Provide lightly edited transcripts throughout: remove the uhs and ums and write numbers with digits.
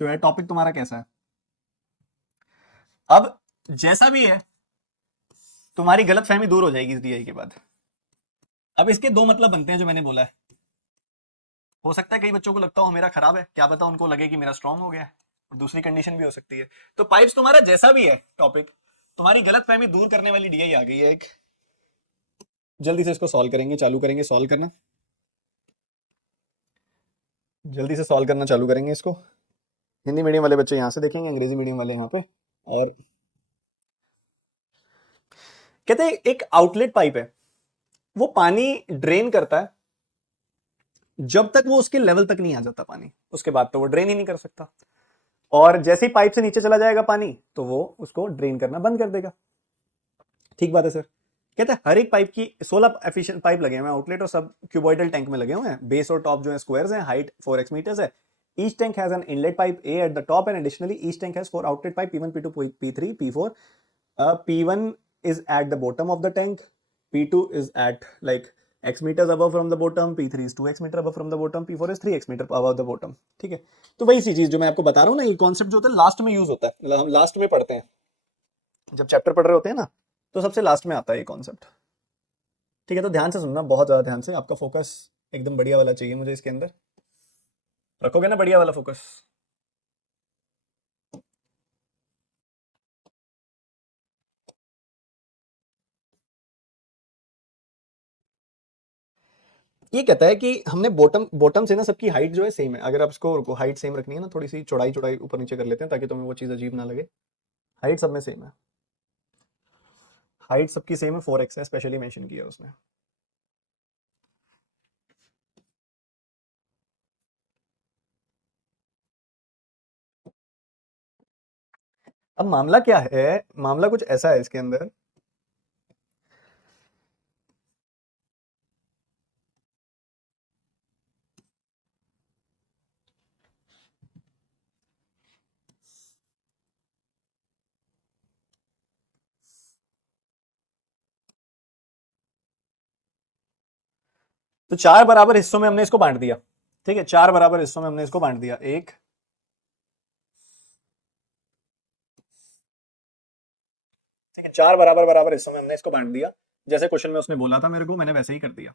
जो है टॉपिक तुम्हारा कैसा है। अब जैसा भी है तुम्हारी गलत फहमी दूर हो जाएगी इस डीआई के बाद। अब इसके दो मतलब बनते हैं जो मैंने बोला है। हो सकता है कई बच्चों को लगता हो मेरा खराब है, क्या पता उनको लगे कि मेरा स्ट्रांग हो गया है, और दूसरी कंडीशन भी हो सकती है। तो पाइप्स तुम्हारा जैसा भी है टॉपिक, तुम्हारी गलत फहमी दूर करने वाली डीआई आ गई है एक। जल्दी से इसको सॉल्व करेंगे, चालू करेंगे सॉल्व करना, जल्दी से सॉल्व करना चालू करेंगे इसको। हिंदी मीडियम वाले बच्चे यहाँ से देखेंगे, अंग्रेजी मीडियम वाले यहाँ पे। और कहते हैं एक आउटलेट पाइप है, वो पानी ड्रेन करता है जब तक वो उसके लेवल तक नहीं आ जाता पानी, उसके बाद तो वो ड्रेन ही नहीं कर सकता। और जैसे ही पाइप से नीचे चला जाएगा पानी तो वो उसको ड्रेन करना बंद कर देगा। ठीक बात है सर। कहते हैं हर एक पाइप की 16 एफिशिएंट पाइप लगे हुए हैं आउटलेट और सब क्यूबॉइडल टैंक में लगे हुए हैं। बेस और टॉप जो है स्क्वायर्स हैं, हाइट 4x मीटर्स है। Each tank has an inlet pipe A at the top and additionally each tank has 4 outlet pipe P1 P2 P3 P4. P1 is at the bottom of the tank, P2 is at like x meters above from the bottom, P3 is 2x meter above from the bottom, P4 is 3x meter above the bottom। ठीक है, तो वही सी चीज जो मैं आपको बता रहा हूँ ना, ये कॉन्सेप्ट जो होता है लास्ट में यूज होता है, मतलब हम लास्ट में पढ़ते हैं जब चैप्टर पढ़ रहे होते हैं ना, तो सबसे लास्ट में आता है ये कॉन्सेप्ट। ठीक है, तो ध्यान से सुनना, बहुत ज्यादा ध्यान से, आपका फोकस एकदम बढ़िया वाला चाहिए मुझे इसके अंदर। रखोगे ना बढ़िया वाला फोकस। ये कहता है कि हमने बॉटम बॉटम से ना सबकी हाइट जो है सेम है। अगर आप इसको हाइट सेम रखनी है ना, थोड़ी सी चौड़ाई चौड़ाई ऊपर नीचे कर लेते हैं ताकि तुम्हें वो चीज अजीब ना लगे। हाइट सब में सेम है, हाइट सबकी सेम है, 4x है, स्पेशली मेंशन किया उसने। अब मामला क्या है, मामला कुछ ऐसा है इसके अंदर। तो 4 बराबर हिस्सों में हमने इसको बांट दिया। ठीक है, 4 बराबर हिस्सों में हमने इसको बांट दिया। एक, ठीक है, 4 बराबर बराबर हिस्सों में हमने इसको बांट दिया। जैसे क्वेश्चन में उसने बोला था मेरे को, मैंने वैसे ही कर दिया।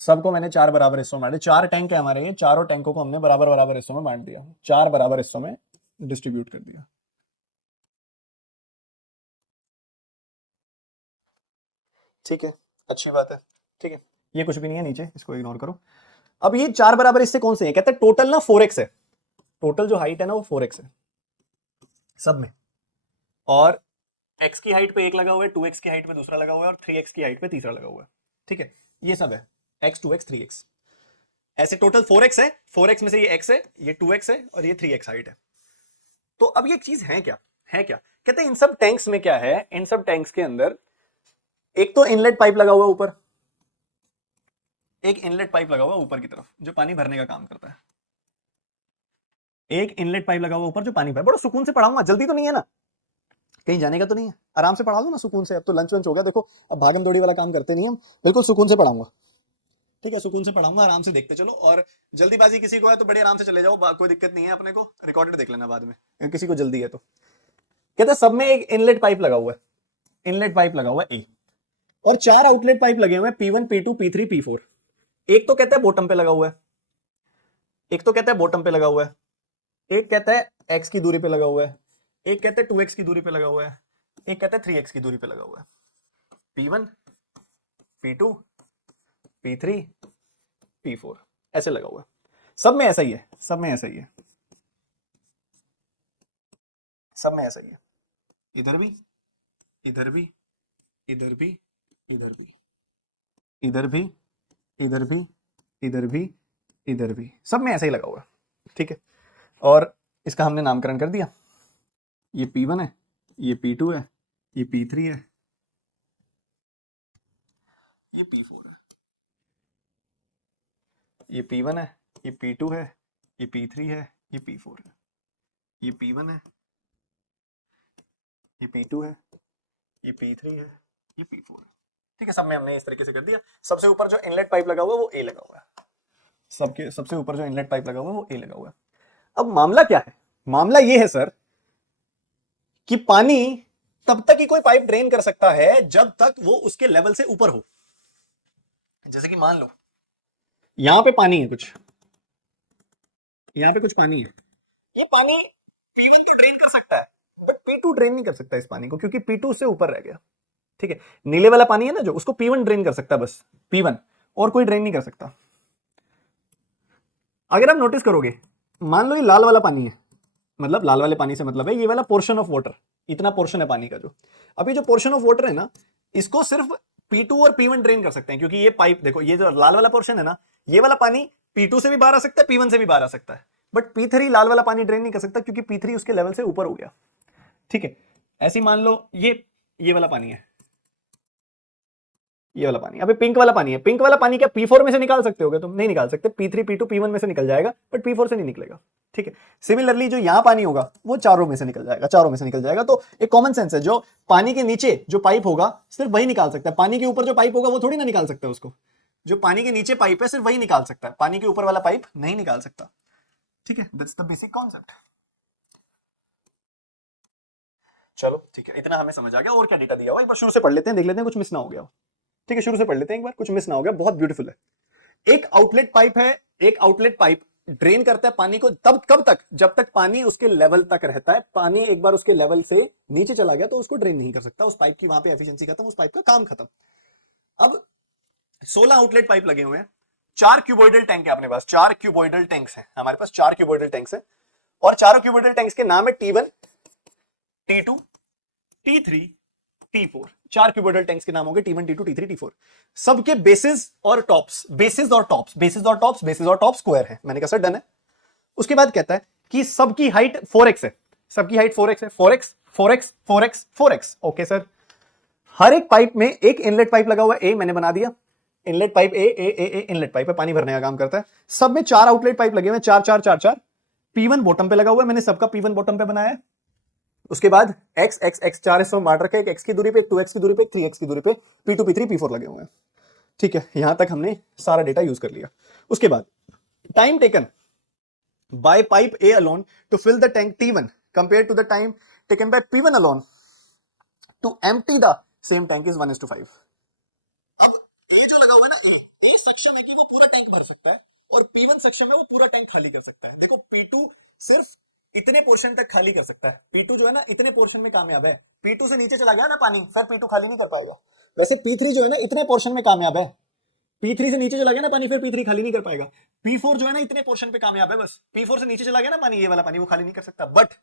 सबको मैंने 4 बराबर हिस्सों में बांटे। 4 टैंक है हमारे, ये चारों टैंकों को हमने बराबर बराबर हिस्सों में बांट दिया, 4 बराबर हिस्सों में डिस्ट्रीब्यूट कर दिया। ठीक है, अच्छी बात है। ठीक है, ये कुछ भी नहीं है नीचे, इसको इग्नोर करो। अब ये 4 बराबर हिस्से कौन से हैं, कहते हैं टोटल ना 4x है। टोटल जो हाइट है ना वो 4x है सब में। और x की हाइट पे एक लगा हुआ है, 2x की हाइट पे दूसरा लगा हुआ है, और 3x की हाइट पे तीसरा लगा हुआ है। ठीक है, ये सब है, x 2x 3x, ऐसे टोटल 4x है। 4x में से ये x है, ये 2x है, और ये 3x हाइट है। तो अब ये चीज है क्या, है क्या, कहते हैं इन सब टैंक्स में क्या है, इन सब टैंक्स के अंदर एक तो इनलेट पाइप लगा हुआ है ऊपर, एक इनलेट पाइप लगा हुआ है ऊपर की तरफ जो पानी भरने का काम करता है। एक इनलेट पाइप लगा हुआ ऊपर जो पानी भर, बड़ा सुकून से पढ़ाऊंगा, जल्दी तो नहीं है ना, कहीं जाने का तो नहीं है, आराम से पढ़ा लो ना सुकून से। अब तो लंच वंच हो गया, देखो अब भागम दौड़ी वाला काम करते नहीं हम, बिल्कुल सुकून से पढ़ाऊंगा। ठीक है, सुकून से पढ़ाऊंगा, आराम से देखते चलो। और जल्दीबाजी किसी को है तो बड़े आराम से चले जाओ, कोई दिक्कत नहीं है, अपने को रिकॉर्डेड देख लेना बाद में, किसी को जल्दी है तो। कहते सब में एक इनलेट पाइप लगा हुआ है, इनलेट पाइप लगा हुआ है ए, और 4 आउटलेट पाइप लगे हुए हैं P1 P2 P3 P4। एक तो कहता है बॉटम पे लगा हुआ है, एक तो कहता है बॉटम पे लगा हुआ है, एक कहता है x की दूरी पे लगा हुआ है, एक कहता है 2x की दूरी पे लगा हुआ है, एक कहता है 3x की दूरी पे लगा हुआ है। P1 P2 P3 P4 ऐसे लगा हुआ है, सब में ऐसा ही है, सब में ऐसा ही है, सब में ऐसा ही है। इधर भी, इधर भी, इधर भी, इधर भी, इधर भी, इधर भी, इधर भी, इधर भी, सब में ऐसा ही लगा हुआ है। ठीक है, और इसका हमने नामकरण कर दिया। ये P1 है, ये P2 है, ये P3 है, ये P4 है। ये P1 है, ये P2 है, ये P3 है, ये P4 है। ये P1 है, ये P2 है, ये P3 है, ये P4 है। ठीक है, सब में हमने इस तरीके से कर दिया। सबसे ऊपर जो इनलेट पाइप लगा हुआ है वो ए लगा हुआ है। सबके सबसे ऊपर जो इनलेट पाइप लगा हुआ है वो ए लगा हुआ है। अब मामला क्या है? मामला ये है सर कि पानी तब तक ही कोई पाइप ड्रेन कर सकता है जब तक वो उसके लेवल से ऊपर हो। जैसे कि मान लो यहां पे पानी है कुछ, यहां पे कुछ पानी है, ये पानी P1 को ड्रेन कर सकता है बट P2 ड्रेन नहीं कर सकता इस पानी को, क्योंकि P2 उससे ऊपर रह गया। ठीक है, नीले वाला पानी है ना जो, उसको P1 ड्रेन कर सकता है, बस P1, और कोई ड्रेन नहीं कर सकता। अगर आप नोटिस करोगे, मान लो ये लाल वाला पानी है, मतलब लाल वाले पानी से मतलब है ये वाला पोर्शन ऑफ वाटर, इतना पोर्शन है पानी का जो, अभी जो पोर्शन ऑफ वाटर है ना, इसको सिर्फ P2 और P1 ड्रेन कर सकते हैं, क्योंकि ये पाइप देखो, ये जो लाल वाला पोर्शन है ना, ये वाला पानी P2 से भी बाहर आ सकता है, P1 से भी बाहर आ सकता है, बट P3 लाल वाला पानी ड्रेन नहीं कर सकता, क्योंकि P3 उसके लेवल से ऊपर हो गया। ठीक है, ऐसे मान लो ये वाला पानी है, ये वाला पानी, अभी पिंक वाला पानी है, पिंक वाला पानी क्या P4 में से निकाल सकते होगे तुम? नहीं निकाल सकते, P3 P2 P1 में से निकल जाएगा, बट P4 से नहीं निकलेगा। ठीक है, सिमिलरली जो यहां पानी होगा वो चारों में से निकल जाएगा, चारों में से निकल जाएगा। तो एक कॉमन सेंस है, जो पानी के नीचे जो पाइप होगा सिर्फ वही निकाल सकता है, पानी के ऊपर जो पाइप होगा वो थोड़ी ना निकाल सकता है उसको। जो पानी के नीचे पाइप है सिर्फ वही निकाल सकता है, पानी के ऊपर वाला पाइप नहीं निकाल सकता। ठीक है, दैट्स द बेसिक कॉन्सेप्ट। चलो ठीक है, इतना हमें समझ आ गया। और क्या डेटा दिया हुआ एक बार शुरू से पढ़ लेते हैं, देख लेते हैं कुछ मिस ना हो गया हो। ठीक है, शुरू से पढ़ लेते हैं एक बार, कुछ मिस ना हो गया, बहुत ब्यूटीफुल है। एक आउटलेट पाइप है, एक आउटलेट पाइप ड्रेन करता है पानी को तब कब तक, जब तक पानी उसके लेवल तक रहता है। पानी एक बार उसके लेवल से नीचे चला गया तो उसको ड्रेन नहीं कर सकता, उस पाइप की वहां पे एफिशिएंसी खत्म, उस पाइप का काम खत्म। अब 16 आउटलेट पाइप लगे हुए हैं, 4 क्यूबॉइडल टैंक है अपने पास, 4 क्यूबॉइडल टैंक्स हैं हमारे पास, 4 क्यूबॉइडल टैंक्स हैं, और चारों क्यूबॉइडल टैंक्स के नाम है T1, T2, T3, T4। 4 cuboidal tanks के नाम होंगे T1, T2, T3, T4। सबके बेसिस और टॉप्स, बेसिस और टॉप्स, बेसिस और टॉप्स, बेसिस और टॉप स्क्वायर है। मैंने कहा सर डन है। उसके बाद कहता है कि सबकी हाइट 4x है, सबकी हाइट 4x है, 4x 4x 4x 4x। Okay sir, हर एक पाइप में एक इनलेट पाइप लगा हुआ है, ए मैंने बना दिया, इनलेट पाइप ए इनलेट पाइप है, पानी भरने का काम करता है। सब में 4 आउटलेट पाइप लगे हुए हैं, 4 4 4 4। P1 बॉटम पे लगा हुआ है, मैंने सबका P1 बॉटम पे बनाया है। उसके बाद x x x 4 हिस्सों में बांट रखे, एक x की दूरी पे, एक 2x की दूरी पे, एक 3x की दूरी पे, P2 P3 P4 लगे हुए हैं। ठीक है, यहां तक हमने सारा डेटा यूज कर लिया। उसके बाद time taken by pipe A alone to fill the tank T1 compared to the time taken by P1 alone to empty the same tank is 1:5। अब A जो लगा हुआ है ना, A सक्षम है कि वो पूरा टैंक भर सकता है, और P1 सक्षम है वो पूरा टैंक खाली कर सकता है। देखो P2 सिर्फ इतने पोर्शन तक खाली कर सकता है, P2 जो है ना इतने पोर्शन में कामयाब है। P2 से नीचे चला गया ना पानी, फिर P2 खाली नहीं कर पाएगा। वैसे P3 जो है ना इतने पोर्शन में कामयाब है, P3 से नीचे चला गया ना पानी, फिर P3 खाली नहीं कर पाएगा। P4 जो है ना इतने पोर्शन पे कामयाब है, बस P4 से नीचे चला गया ना पानी, ये वाला पानी वो खाली नहीं कर सकता। बट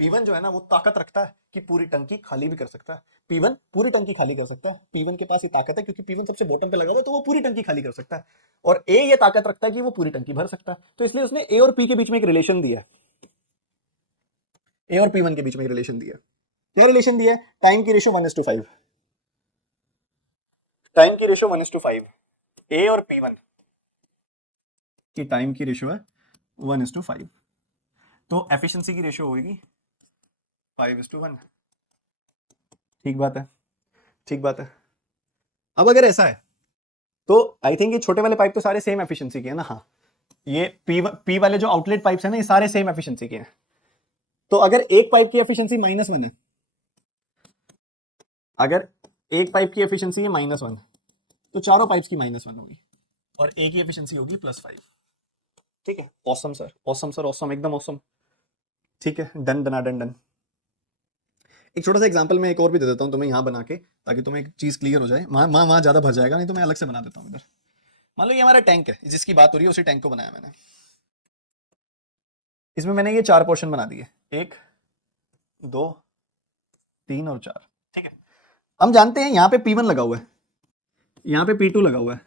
P1 जो है ना वो ताकत रखता है कि पूरी टंकी खाली भी कर सकता है। P1 पूरी टंकी खाली कर सकता है, P1 के पास ये ताकत है, क्योंकि P1 सबसे बॉटम पे लगा हुआ है, तो वो पूरी टंकी खाली कर सकता है। और A ये ताकत रखता है कि वो पूरी टंकी भर सकता है, तो इसलिए उसने A और P के बीच में एक रिलेशन दिया है, A और P1 के बीच में एक रिलेशन दिया है। क्या रिलेशन दिया है? टाइम की रेशियो 1:5, टाइम की रेशियो 1:5, A और P1 की टाइम की रेशियो है 1:5, तो एफिशिएंसी की रेशियो होगी 5:1। ठीक बात है, ठीक बात है। अब अगर ऐसा है तो आई थिंक ये छोटे वाले पाइप तो सारे सेम एफिशिएंसी के हैं ना। हाँ, ये पी वाले जो आउटलेट पाइप्स हैं ना, ये सारे सेम एफिशिएंसी के हैं। तो अगर एक पाइप की एफिशिएंसी -1 है, अगर एक पाइप की एफिशिएंसी है -1, तो चारों पाइप्स की -1 होगी, और एक की एफिशिएंसी होगी +5। ठीक है, awesome sir, awesome sir, awesome, एकदम ऑसम। ठीक है, डन डन डन डन। एक छोटा सा एग्जांपल मैं एक और भी दे देता हूं तुम्हें यहां बना के, ताकि तुम्हें एक चीज क्लियर हो जाए। वहां ज्यादा भर जाएगा, नहीं तो मैं अलग से बना देता हूं इधर। मान लो ये हमारा टैंक है, जिसकी बात हो रही है उसी टैंक को बनाया मैंने। इसमें मैंने ये 4 पोर्शन बना दिए, 1 2 3 और 4। ठीक है, हम जानते हैं यहाँ पे P1 लगा हुआ है, यहाँ पे P2 लगा हुआ है,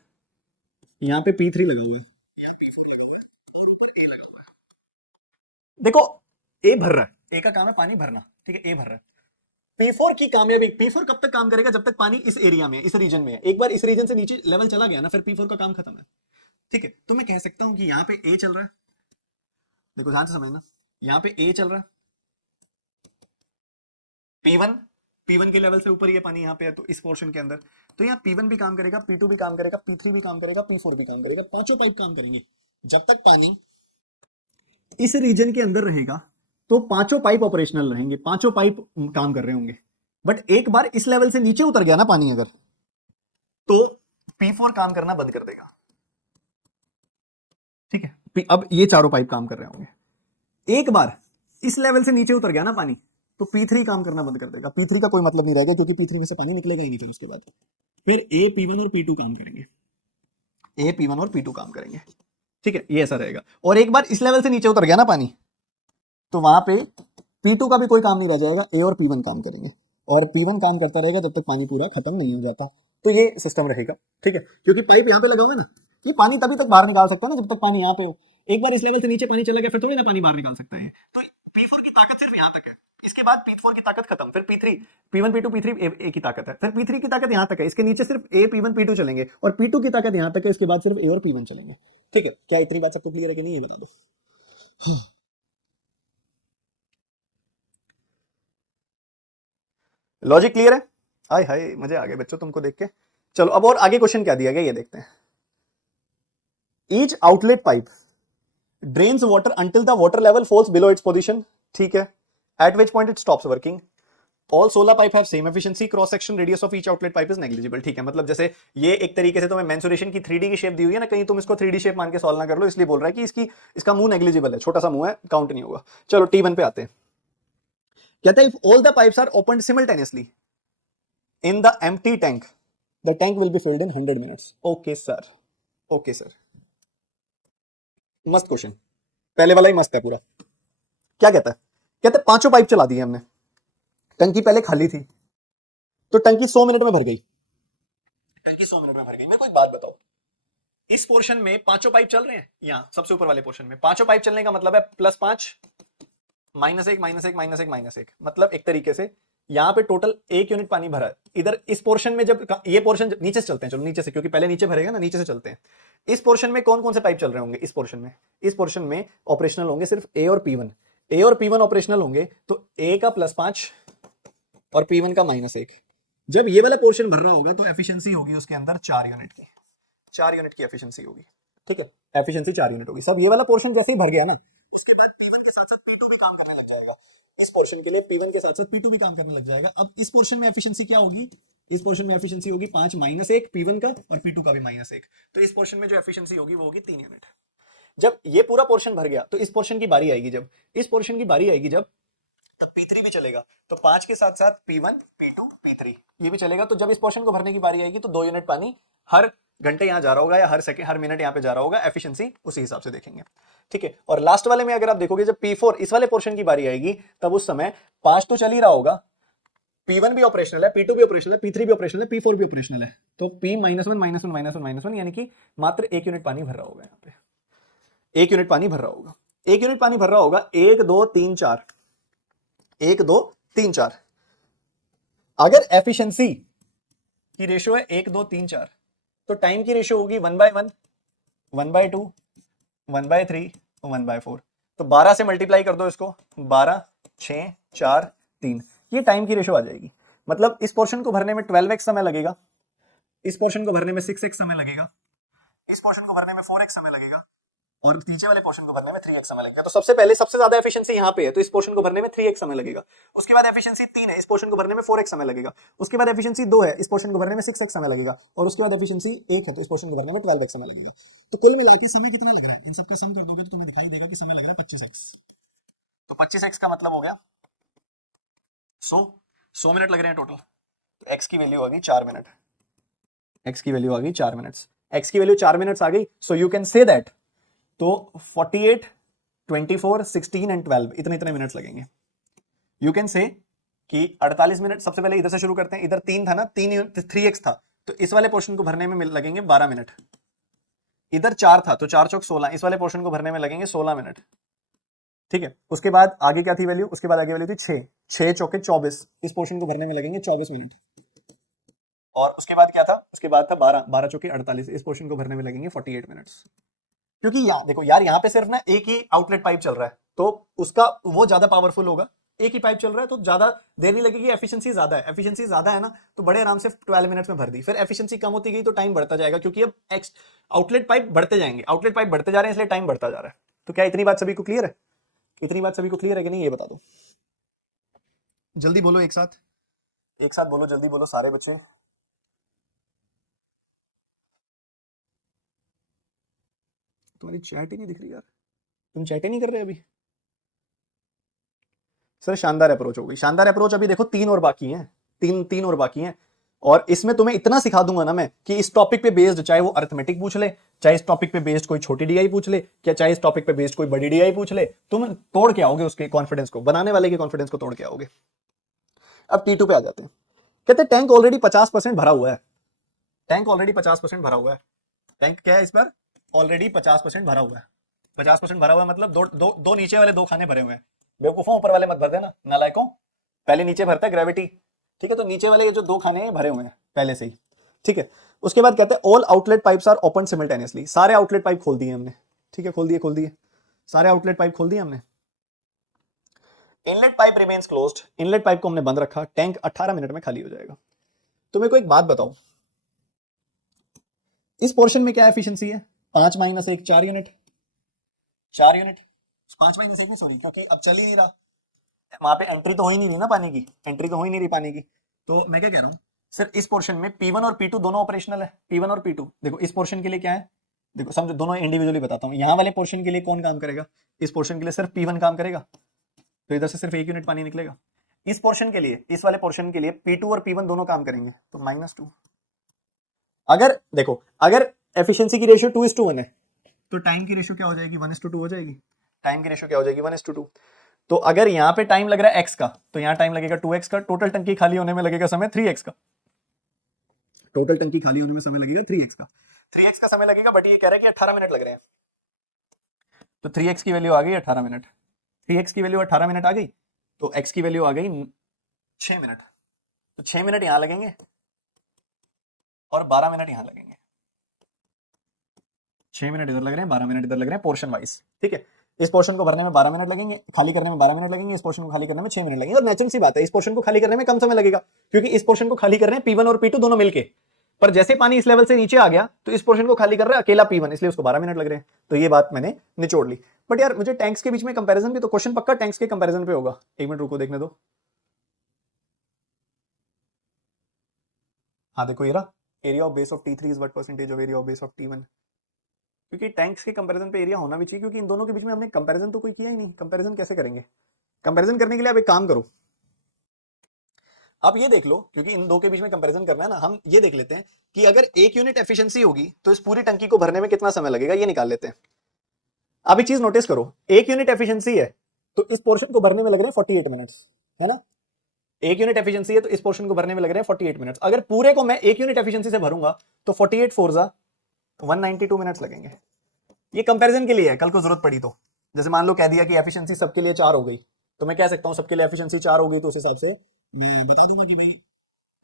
यहाँ पे P3 लगा हुआ है, और ऊपर A लगा हुआ है। देखो A भर रहा है, A का काम है पानी भरना। ठीक है, A भर रहा है। P4 की कामयाबी, P4 कब तक काम करेगा? जब तक पानी इस एरिया में, इस रीजन में है। एक बार इस रीजन से नीचे लेवल चला गया ना, फिर P4 का काम खत्म है। ठीक है, तो मैं कह सकता हूं कि यहाँ पे A चल रहा है, देखो ध्यान से समझना, यहाँ पे A चल रहा है, P1, P1 के लेवल से ऊपर ये पानी यहाँ पे है, तो इस पोर्शन के अंदर, तो यहाँ P1 भी काम करेगा, P2 भी काम करेगा, P3 भी काम करेगा, P4 भी काम करेगा, पांचों पाइप काम करेंगे। जब तक पानी इस रीजन के अंदर रहेगा तो पांचों पाइप ऑपरेशनल रहेंगे, पांचों पाइप काम कर रहे होंगे। बट एक बार इस लेवल से नीचे उतर गया ना पानी अगर, तो P4 काम करना बंद कर देगा। ठीक है, अब ये चारों पाइप काम कर रहे होंगे। एक बार इस लेवल से नीचे उतर गया ना पानी, तो P3 काम करना बंद कर देगा। P3 का कोई मतलब नहीं रहेगा, क्योंकि P3 में से पानी निकलेगा ही नहीं। फिर उसके बाद फिर A P1 और P2 काम करेंगे, A P1 और P2 काम करेंगे। ठीक है, ये ऐसा रहेगा। और एक बार इस लेवल से नीचे उतर गया ना पानी, तो वहां पे P2 का भी कोई काम नहीं रह जाएगा, A और P1 काम करेंगे। और P1 काम करता रहेगा जब तक पानी पूरा खत्म नहीं हो जाता। तो ये सिस्टम रहेगा। ठीक है, क्योंकि पाइप यहाँ पे लगा हुआ है ना, ये पानी तभी तक बाहर निकाल सकता है ना जब तक पानी यहाँ पे हो। एक बार इस लेवल से नीचे पानी चला गया, फिर थोड़ी ना पानी बाहर निकाल सकता है। तो P4 की ताकत सिर्फ यहाँ तक है, इसके बाद P4 की ताकत खत्म। फिर P3, P1 P2 P3 A की ताकत है, फिर P3 की ताकत यहाँ तक है। इसके नीचे सिर्फ A P1 P2 चलेंगे, और P2 की ताकत यहाँ तक है। इसके बाद सिर्फ A और P1 चलेंगे। ठीक है, क्या इतनी बात सबको क्लियर है कि नहीं, ये बता दो। लॉजिक क्लियर है? हाय हाय, मजे आ गए बच्चों तुमको देख के। चलो अब और आगे क्वेश्चन क्या दिया गया ये देखते हैं। Each outlet pipe drains water until the water level falls below its position. ठीक है, eight which point it stops working. All 16 pipe have same efficiency, cross section radius of each outlet pipe is negligible. ठीक है, मतलब जैसे ये एक तरीके से तुम्हें मेंसुरेशन की 3D की शेप दी हुई है ना, कहीं तुम इसको 3D शेप मान के सॉल्व ना कर लो, इसलिए बोल रहा है कि इसका मुंह नेग्लिजिबल है, छोटा सा मुंह है, काउंट नहीं होगा। चलो T1 पे आते हैं। कहते हैं if all the pipes are opened simultaneously in the empty tank, the tank will be filled in 100 minutes. Okay sir, okay sir। मस्त क्वेश्चन, पहले वाला ही मस्त है पूरा। क्या कहता है? कहते हैं पांचों पाइप चला दी हमने, टंकी पहले खाली थी, तो टंकी 100 मिनट में भर गई। टंकी 100 मिनट में भर गई। मेरे को एक बात बताओ, इस पोर्शन में पांचों पाइप चल रहे हैं, यहां सबसे ऊपर वाले पोर्शन में पांचों पाइप चलने का मतलब है +5 -1 -1 -1 -1, मतलब एक तरीके से यहां पे टोटल 1 यूनिट पानी भरा है। इधर इस पोर्शन में जब ये पोर्शन नीचे से चलते हैं, चलो नीचे से, क्योंकि पहले नीचे भरेगा ना, नीचे से चलते हैं। इस पोर्शन में कौन कौन से पाइप चल रहे होंगे? इस पोर्शन में ऑपरेशनल होंगे सिर्फ A और P1। A और P1 ऑपरेशनल होंगे, तो A का +5 और P1 का -1। जब ये वाला पोर्शन भर रहा होगा तो एफिशिएंसी होगी उसके अंदर 4 यूनिट की, 4 यूनिट की एफिशिएंसी होगी। ठीक है, एफिशिएंसी 4 यूनिट होगी। सब ये वाला पोर्शन जैसे ही भर गया ना, उसके बाद P1 के साथ साथ P2 भी काम करने लग जाएगा। इस पोर्शन के लिए P1 के साथ साथ P2 भी काम करने लग जाएगा। अब इस पोर्शन में एफिशिएंसी क्या होगी? इस पोर्शन में एफिशिएंसी होगी 5 -1 P1 का, और P2 का भी -1। तो इस पोर्शन में जो एफिशिएंसी होगी वो होगी 3 यूनिट। जब ये पूरा पोर्शन भर गया तो इस पोर्शन की बारी आएगी, जब तब P3 भी चलेगा, तो 5 के साथ साथ P1 P2 P3 ये भी चलेगा। तो जब इस पोर्शन को भरने की बारी आएगी तो 2 यूनिट पानी हर घंटे यहां जा रहा होगा, या हर सेकंड, हर मिनट यहां पे जा रहा होगा। एफिशिएंसी उसी हिसाब से देखेंगे। ठीक है, और लास्ट वाले में अगर आप देखोगे, जब P4 इस वाले पोर्शन की बारी आएगी, तब उस समय 5 तो चल ही रहा होगा, P1 भी ऑपरेशनल है, P2 भी ऑपरेशनल है, P3 भी ऑपरेशनल है, P4 भी ऑपरेशनल है। तो P -1 यानी कि मात्र 1 यूनिट पानी भर रहा होगा। यहाँ पे 1 यूनिट पानी भर रहा होगा, 1 यूनिट पानी भर रहा होगा। 1 2 3 4, 1 2 3 4। अगर एफिशिएंसी की रेशियो है 1 2 3 4, तो टाइम की रेशियो होगी 1/1 1/2 1/3 1/4। तो 12 से मल्टीप्लाई कर दो इसको, 12 6 4 3, ये टाइम की रेशियो आ जाएगी। मतलब इस पोर्शन को भरने में 12x समय लगेगा, इस पोर्शन को भरने में 6x समय लगेगा, इस पोर्शन को भरने में 4x समय लगेगा, और नीचे वाले पोर्शन को भरने में 3x समय लगेगा। तो सबसे पहले सबसे ज्यादा एफिशिएंसी यहाँ पे है, तो इस पोर्शन को भरने में 3x समय लगेगा। उसके बाद एफिशिएंसी 3 है, इस पोर्शन को भरने में 4x समय लगेगा। उसके बाद एफिशिएंसी 2 है, इस पोर्शन को भरने में 6x समय लगेगा। और उसके बाद एफिशिएंसी 1 है, तो इस पोर्शन को भरने में 12x समय लगेगा। तो कुल मिला के समय कितना लग रहा है? इन सबका सम कर दोगे तो तुम्हें दिखाई देगा कि समय लग रहा है 25x। तो 25x का मतलब हो गया 100 मिनट लग रहे हैं टोटल। तो x की वैल्यू आ गई 4 मिनट, x की वैल्यू आ गई 4 मिनट्स, x की वैल्यू 4 मिनट्स आ गई। So you can say that, तो 48 24 16 एंड 12 इतने इतने मिनट्स लगेंगे। यू कैन से कि 48 मिनट। सबसे पहले इधर से शुरू करते हैं, इधर 3 था ना, 3x था, तो इस वाले पोर्शन को भरने में लगेंगे 12 मिनट। इधर 4 था, तो 4 चौक 16, इस वाले पोर्शन को भरने में लगेंगे 16 मिनट। ठीक है, उसके बाद आगे क्या थी वैल्यू? उसके बाद आगे वैल्यू थी 6, 6 चौके 24, इस पोर्शन को भरने में लगेंगे 24 मिनट। और उसके बाद क्या था? उसके बाद था 12, 12 चौके 48, इस पोर्शन को भरने में लगेंगे 48 मिनट्स। क्योंकि यहाँ देखो यार, यहाँ पे सिर्फ ना एक ही आउटलेट पाइप चल रहा है, तो उसका वो ज्यादा पावरफुल होगा, एक ही पाइप चल रहा है, तो ज्यादा देर नहीं लगेगी, एफिशिएंसी ज्यादा है, एफिशिएंसी ज्यादा है ना, तो बड़े आराम से 12 मिनट्स में भर दी। फिर एफिशिएंसी कम होती गई तो टाइम बढ़ता जाएगा, क्योंकि अब आउटलेट पाइप बढ़ते जाएंगे, आउटलेट पाइप बढ़ते जा रहे हैं, इसलिए टाइम बढ़ता जा रहा है। तो क्या इतनी बात सभी को क्लियर है? इतनी बात सभी को क्लियर है कि नहीं, ये बता दो, जल्दी बोलो, एक साथ, एक साथ बोलो, जल्दी बोलो सारे बच्चे। तुम्हारी चैट ही नहीं दिख रही यार, तुम चैट ही नहीं कर रहे अभी। सर शानदार अप्रोच हो गई, शानदार अप्रोच। अभी देखो तीन और बाकी हैं, तीन और बाकी हैं, और इसमें तुम्हें इतना सिखा दूंगा ना मैं कि इस टॉपिक पे बेस्ड चाहे वो अर्थमेटिक पूछ ले, चाहे इस टॉपिक पे बेस्ड कोई छोटी डीआई पूछ ले, क्या चाहे इस टॉपिक पे बेस्ड कोई बड़ी डीआई पूछ ले, तुम तोड़ के आओगे उसके कॉन्फिडेंस को, बनाने वाले के कॉन्फिडेंस को तोड़ के आओगे। अब T2 पे आ जाते हैं। कहते हैं टैंक ऑलरेडी 50% भरा हुआ है, टैंक ऑलरेडी 50% भरा हुआ है। टैंक क्या है इस पर? ऑलरेडी 50% भरा हुआ है। 50% भरा हुआ है मतलब दो नीचे वाले दो खाने भरे हुए हैं। बेवकूफों, ऊपर वाले मत भर देना, नालायकों। पहले नीचे भरता है ग्रेविटी, ठीक है, तो नीचे वाले ये जो दो खाने हैं भरे हुए हैं पहले से ही, ठीक है। उसके बाद कहते हैं all outlet pipes are open simultaneously, सारे आउटलेट पाइप खोल दिए हमने, ठीक है, खोल दिए सारे आउटलेट पाइप खोल दिए हमने। Inlet pipe remains closed, inlet pipe को हमने बंद रखा, टैंक 18 मिनट में खाली हो जाएगा। तो मेरे को एक बात बताओ, इस पोर्शन में क्या एफिशिएंसी है? 5 - 1 4 यूनिट, 4 यूनिट, 5 - 1 नहीं सॉरी, क्योंकि अब चल ही नहीं रहा, वहां पे एंट्री तो हो ही नहीं रही ना पानी की, एंट्री तो हो ही नहीं रही पानी की। तो मैं क्या कह रहा हूँ सर, इस पोर्शन में P1 और P2 दोनों ऑपरेशनल है, P1 और P2। देखो इस पोर्शन के लिए क्या है, देखो समझो, दोनों इंडिविजुअली बताता हूँ। यहाँ वाले पोर्शन के लिए कौन काम करेगा? इस पोर्शन के लिए सिर्फ P1 काम करेगा, तो इधर से सिर्फ 1 यूनिट पानी निकलेगा। इस पोर्शन के लिए, इस वाले पोर्शन के लिए P2 और P1 दोनों काम करेंगे, तो -2। अगर देखो, अगर एफिशिएंसी की रेशियो 2:1 है, तो टाइम की रेशियो क्या हो जाएगी? 1:2 हो जाएगी। टाइम की रेशियो क्या हो जाएगी? 1:2। तो अगर यहां पे टाइम लग रहा है x का, तो यहां टाइम लगेगा 2x का। टोटल टंकी खाली होने में लगेगा समय 3x का, टोटल टंकी खाली होने में समय लगेगा 3x का, 3x का समय लगेगा। बट ये कह रहा है कि 18 मिनट लग रहे हैं, तो 3x की वैल्यू आ गई 18 मिनट, 3x की वैल्यू 18 मिनट आ गई, तो x की वैल्यू आ गई 6 मिनट। तो 6 मिनट यहां लगेंगे और 12 मिनट यहां लगेंगे, 6 मिनट इधर लग रहे हैं, 12 मिनट इधर लग रहे हैं, पोर्शन वाइज, ठीक है। इस पोर्शन को भरने में 12 मिनट लगेंगे, खाली करने में 12 मिनट लगेंगे, इस पोर्शन को खाली करने में 6 मिनट लगेंगे। और नेचुरल सी बात है, इस पोर्शन को खाली करने में कम समय लगेगा, क्योंकि इस पोर्शन को खाली कर रहे हैं P1 और P2 दोनों मिलके। पर जैसे पानी इस लेवल से नीचे आ गया, तो इस पोर्शन को खाली कर रहा है अकेला P1, इसलिए उसको 12 मिनट लग रहे हैं। तो ये बात मैंने निचोड़ ली। बट यार मुझे टैंक्स के बीच में कंपैरिजन भी, तो क्वेश्चन पक्का टैंक्स के कंपैरिजन पे होगा। एक मिनट रुको, देखने दो। हाँ देखो, ये रहा, area of base of T3 is what percentage of area of base of T1। क्योंकि टैंक्स के कंपैरिजन पे एरिया होना भी चाहिए, क्योंकि इन दोनों के बीच में हमने कंपैरिजन तो कोई किया ही नहीं। कंपैरिजन कैसे करेंगे? कंपैरिजन करने के लिए आप एक काम करो, आप ये देख लो, क्योंकि इन दो के बीच में कंपैरिजन करना है ना, हम ये देख लेते हैं कि अगर 1 यूनिट एफिशिएंसी होगी तो इस पूरी टंकी को भरने में कितना समय लगेगा, ये निकाल लेते हैं। अब एक चीज नोटिस करो, 1 यूनिट एफिशिएंसी है तो इस पोर्शन को भरने में लग रहे हैं 48 मिनट्स, है ना। 1 यूनिट एफिशिएंसी है तो इस पोर्शन को भरने में लग रहे हैं 48 मिनट्स। अगर पूरे को मैं 1 यूनिट एफिशिएंसी से भरूंगा तो 48 4 जा 192 मिनट्स लगेंगे। ये कंपैरिजन के लिए है, कल को जरूरत पड़ी तो। जैसे मान लो कह दिया कि एफिशिएंसी सबके लिए 4 हो गई, तो मैं कह सकता हूं सबके लिए एफिशिएंसी 4 हो गई, तो उस हिसाब से मैं बता दूंगा कि भाई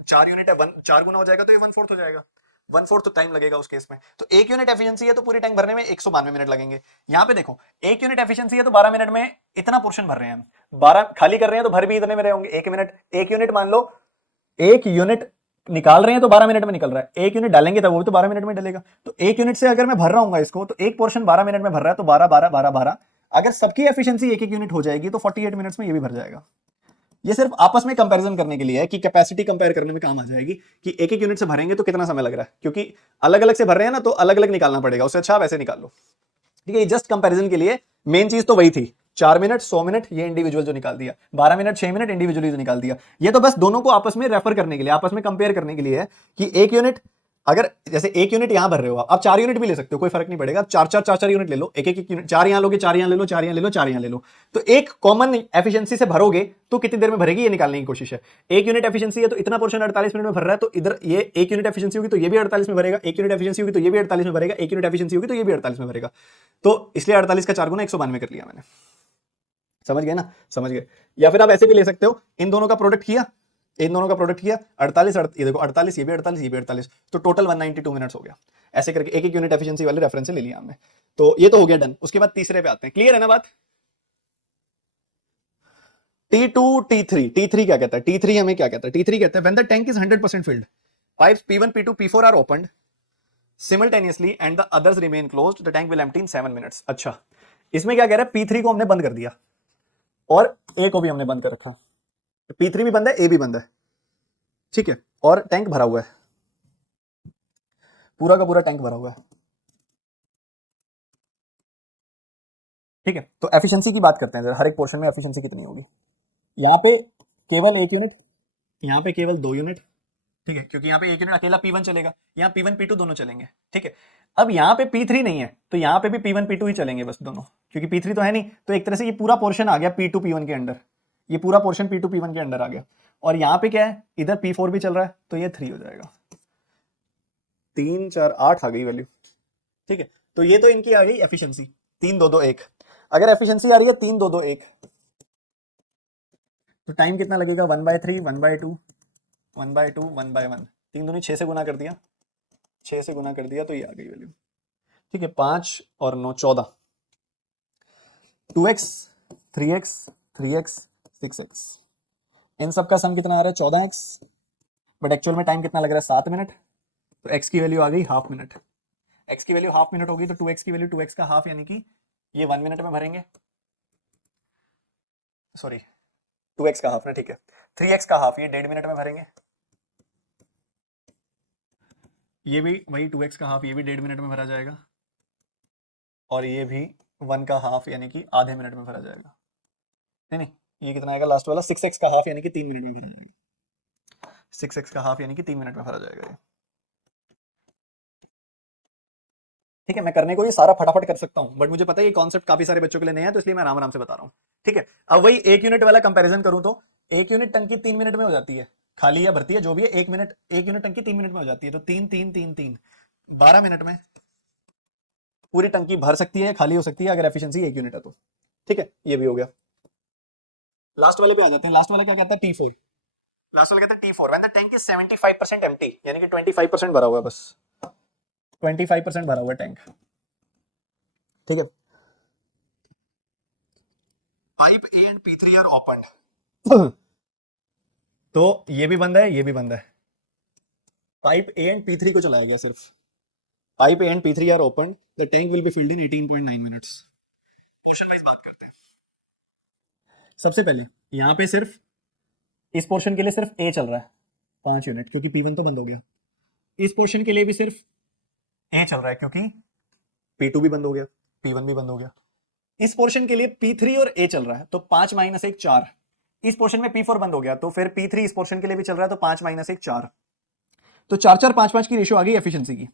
4 यूनिट है, 4 गुना हो जाएगा तो ये 1/4 हो जाएगा, 1/4 तो टाइम लगेगा उस केस में। तो 1 यूनिट एफिशिएंसी है तो पूरी टैंक भरने में 192 मिनट लगेंगे। यहां पे देखो 1 यूनिट एफिशिएंसी है तो 12 मिनट में इतना पोर्शन भर रहे हैं हम, 12 खाली कर रहे हैं तो भर भी इतने में रहे होंगे। 1 यूनिट मान लो, 1 यूनिट निकाल रहे हैं तो 12 मिनट में निकल रहा है, 1 यूनिट डालेंगे तब वो भी तो 12 मिनट में डलेगा। तो 1 यूनिट से अगर मैं भर रहा हूँ इसको, तो एक पोर्शन 12 मिनट में भर रहा है, तो 12 12 12 12, अगर सबकी एफिशिएंसी 1 1 यूनिट हो जाएगी तो 48 मिनट्स में ये भी भर जाएगा। ये सिर्फ आपस में कंपैरिजन करने के लिए है कि कैपेसिटी कंपेयर करने में काम आ जाएगी कि 1 1 यूनिट से भरेंगे तो कितना समय लग रहा है, क्योंकि अलग अलग से भर रहे हैं ना, तो अलग अलग निकालना पड़ेगा, उससे अच्छा वैसे निकाल लो, ठीक है। ये जस्ट कंपैरिजन के लिए, मेन चीज तो वही थी। 4 मिनट 100 मिनट ये इंडिविजुअल जो निकाल दिया, 12 मिनट 6 मिनट इंडिविजुअली जो निकाल दिया, ये तो बस दोनों को आपस में रेफर करने के लिए, आपस में कंपेयर करने के लिए है कि 1 यूनिट, अगर जैसे 1 यूनिट यहां भर रहे हो आप 4 यूनिट भी ले सकते हो, कोई फर्क नहीं पड़ेगा। 4 यूनिट ले लो, 1 1 यूनिट, 4 यहां लोगे, 4 यहां ले लो, 4 यहां ले लो, 4 यहां ले लो, तो एक कॉमन एफिशिएंसी से भरोगे तो कितनी देर में भरेगी, ये निकालने की कोशिश है। 1 यूनिट एफिशिएंसी है तो इतना पोर्शन 48 मिनट में भर रहा है, तो इधर ये 1 यूनिट एफिशिएंसी होगी तो ये भी 48 में भरेगा, 1 यूनिट एफिशिएंसी होगी तो ये भी 48 में भरेगा, 1 यूनिट एफिशिएंसी होगी तो ये भी 48 में भरेगा। तो इसलिए 48 का 4 गुना 192 कर लिया मैंने, समझ गए ना, समझ गए। या फिर आप ऐसे भी ले सकते हो, इन दोनों का प्रोडक्ट किया, इन दोनों का प्रोडक्ट किया, 48 ये देखो 48, ये भी 48, ये भी 48, तो टोटल 192 मिनट्स हो गया। ऐसे करके 1 1 यूनिट एफिशिएंसी वाले रेफरेंस से ले लिया हमने, तो ये तो हो गया डन। उसके बाद तीसरे पे आते हैं, क्लियर है ना बात? T3 क्या कहता है? T3 हमें क्या कहता है? T3 कहता है when the tank is 100% filled, pipes P1 P2 P4 are opened simultaneously and the others remain closed, the tank will empty in 7 minutes. अच्छा, इसमें क्या कह रहा है? P3 को हमने बंद कर दिया और A को भी हमने बंद कर रखा। P3 भी बंद है, A भी बंद है, ठीक है, और टैंक भरा हुआ है, पूरा का पूरा टैंक भरा हुआ है, ठीक है। तो एफिशिएंसी की बात करते हैं, हर एक पोर्शन में एफिशिएंसी कितनी होगी। यहाँ पे केवल 1 यूनिट, यहाँ पे केवल 2 यूनिट, ठीक है, क्योंकि यहाँ पे 1 यूनिट अकेला P1 चलेगा, यहाँ P1 P2 दोनों चलेंगे, ठीक है। अब यहाँ पे P3 नहीं है तो यहाँ पे भी P1 P2 ही चलेंगे बस दोनों, क्योंकि P3 तो है नहीं, तो एक तरह से ये पूरा पोर्शन आ गया P2 P1 के अंडर, ये पूरा पोर्शन P2 P1 के अंडर आ गया। और यहाँ पे क्या है, इधर P4 भी चल रहा है, तो ये 3 हो जाएगा। 3 4 8 आ गई वैल्यू, ठीक है। तो ये तो इनकी आ गई एफिशिएंसी 3 2 2 1। अगर एफिशिएंसी आ रही है 3 2 2 1, तो टाइम कितना लगेगा? 1/3 1/2 1/2 1/1, 3 दूनी 6 से गुना कर दिया, 6 से गुना कर दिया तो ये आ गई वैल्यू, ठीक है। 5 और 9 14, 2x 3x 3x 6x, इन सब का सम कितना आ रहा है? 14x, बट एक्चुअल में टाइम कितना लग रहा है? 7 मिनट, तो x की वैल्यू आ गई हाफ मिनट। x की वैल्यू हाफ मिनट होगी तो 2x की वैल्यू 2x का हाफ, यानी कि ये 1 मिनट में भरेंगे, सॉरी 2x का हाफ ना, ठीक है। 3x का हाफ ये 1.5 मिनट में भरेंगे, ये भी वही 2x का हाफ, ये भी 1.5 मिनट में भरा जाएगा, और ये भी 1 का हाफ यानी कि आधे मिनट में भरा जाएगा। नहीं नहीं, ये कितना आएगा लास्ट वाला? 6x का हाफ यानी कि 3 मिनट में भरा जाएगा, 6x का हाफ यानी कि 3 मिनट में भरा जाएगा ये, ठीक है। मैं करने को ये सारा फटाफट कर सकता हूं, बट मुझे पता है ये कॉन्सेप्ट काफी सारे बच्चों के लिए नया है, तो इसलिए मैं आराम आराम से बता रहा हूं, ठीक है। अब वही 1 यूनिट वाला कंपैरिजन करूं तो 1 यूनिट टंकी 3 मिनट में हो जाती है, खाली या भरती है जो भी है, 1 यूनिट टंकी 3 मिनट में हो जाती है, तो 3 3 3 3 12 मिनट में पूरी टंकी भर सकती है, खाली हो सकती है, अगर एफिशिएंसी 1 यूनिट है तो, ठीक है। ये भी हो गया। लास्ट वाले पे आ जाते हैं। लास्ट वाला क्या कहता है? T4। लास्ट वाला कहता है T4 when the tank is 75% empty, यानी कि 25% भरा हुआ है, बस 25% भरा हुआ है टैंक, ठीक है। Pipe A and P3 are opened, तो ये भी बंद है, ये भी बंद है, पाइप A एंड P3 को चलाया गया सिर्फ, pipe A and P3 are opened, the tank will be filled in 18.9 minutes. Portion wise बात करते हैं। सबसे पहले यहाँ पे सिर्फ इस पोर्शन के लिए सिर्फ A चल रहा है 5 यूनिट, क्योंकि P1 तो बंद हो गया। इस पोर्शन के लिए भी सिर्फ A चल रहा है, क्योंकि P2 भी बंद हो गया, P1 भी बंद हो गया। इस पोर्शन के लिए P3 और A चल रहा है, तो 5 - 1 4। इस पोर्शन में P4 बंद हो गया, तो फिर P3 इस पोर्शन के लिए भी चल रहा है, तो 5 - 1 4, तो 4 4 5 5 की रेशियो आ गई एफिशिएंसी की।